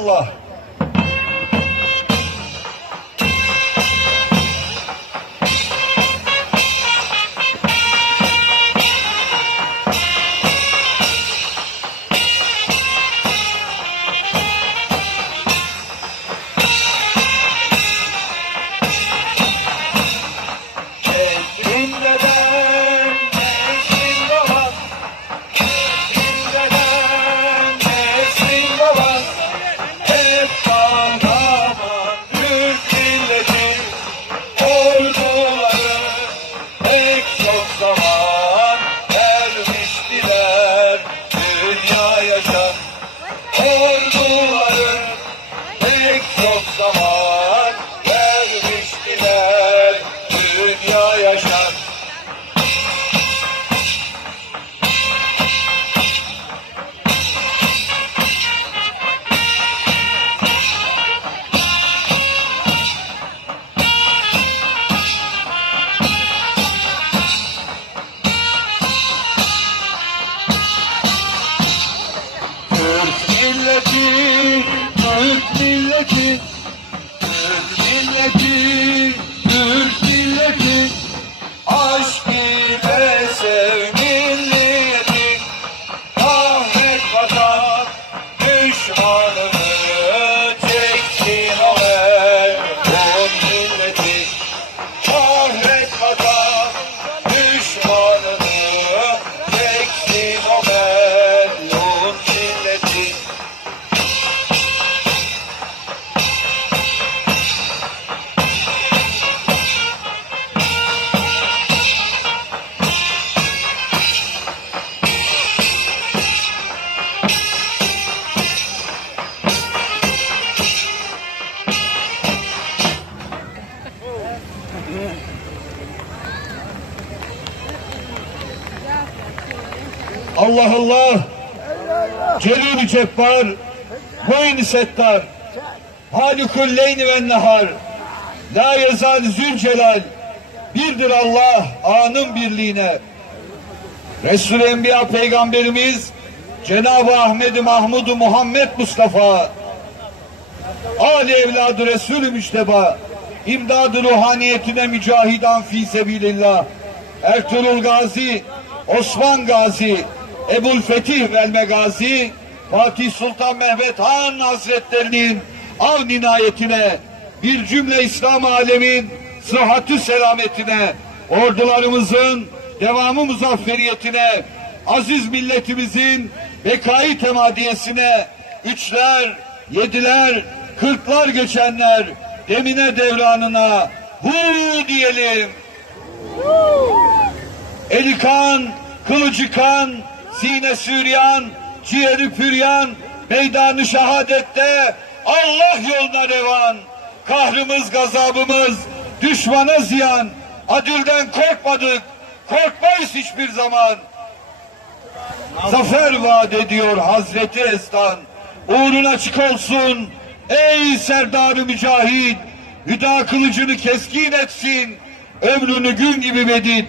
Allah. Come on. Allah Allah. Celil-i Cebbar, Muin-i Settar, Halikul Leyni ve Nehar, La Yezal Zülcelal, birdir Allah anın birliğine. Resul-i Enbiya Peygamberimiz Cenab-ı Ahmed-i Mahmud-u Muhammed Mustafa Ali evladı Resulü Müşteba imdadı ruhaniyetine mücahidan fi sebilillah Ertuğrul Gazi Osman Gazi Ebul Fetih vel Megazi Fatih Sultan Mehmet Han Hazretlerinin av ninayetine bir cümle İslam alemin sıhhatü selametine ordularımızın devamı muzafferiyetine aziz milletimizin bekayı temadiyesine üçler, yediler, kırklar geçenler demine devranına hu diyelim. Eli kan, kılıcı kan, sine süryan, ciğeri püryan, meydanı şehadette Allah yoluna revan. Kahrımız, gazabımız, düşmana ziyan. Adilden korkmadık, korkmayız hiçbir zaman. Zafer vaat ediyor Hazreti Estan. Uğrun açık olsun ey serdarı mücahit. Hüda kılıcını keskin etsin. Ömrünü gün gibi medit.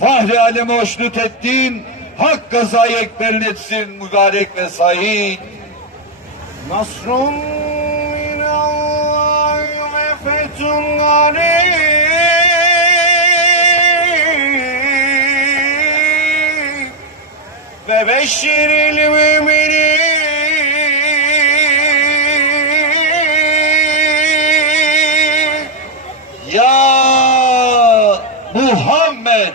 Fahri aleme hoşnut ettin. Hak gazayı ekberin etsin mübarek ve sahih. Nasrun minallahi ve fethun garib ve beşşiril müminin Muhammed